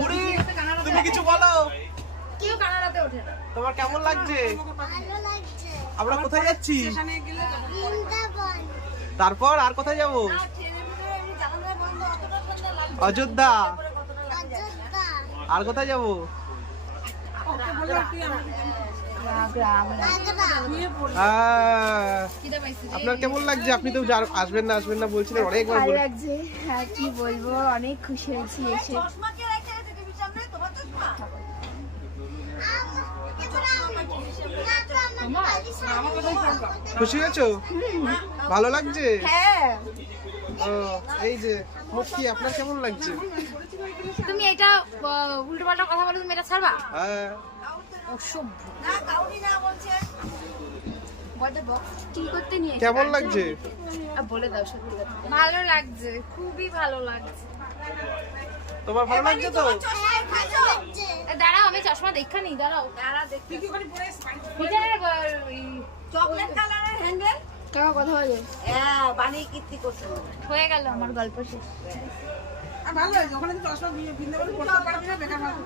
বুড়ি তুমি কিছু বলো। কেউ কানাডাতে ওঠে না। তোমার কেমন লাগছে? ভালো লাগছে। আমরা কোথায় যাচ্ছি? বৃন্দাবন। তারপর আর কোথায় যাব? অযোধ্যা। অযোধ্যা। আর কোথায় যাব? আগ্রা। আপনার কেমন লাগছে? আপনি তো আসবেন না বলছিলেন অনেকবার ভালো বলে। লাগছে। হ্যাঁ কি বলবো, অনেক খুশি হয়েছি এসে। খুশি হয়েছো? ভালো লাগছে? হ্যাঁ ও, এই যে মুক্তি, আপনার কেমন লাগছে? তুমি এটা উল্টো পাল্টা কথা বলে তুমি এটা ছাড়বা? হ্যাঁ। অসভ্য। কি করতে নিয়ে কেমন লাগছে? বলে দাও সত্যি কথা। ভালো লাগছে, খুবই ভালো লাগছে। তোমার ভালো লাগছে তো? দাঁড়াও আমি চশমা দেখা নিই, দাঁড়াও। চকলেট কালারের হ্যান্ডেল কাকা কথা বলে বানিয়ে কীর্তি করছে। হয়ে গেল আমার গল্প শেষ। ভালো হয়েছে, ওখানে চশমা বৃন্দাবন করতে পারবি না, বেকার ভালো।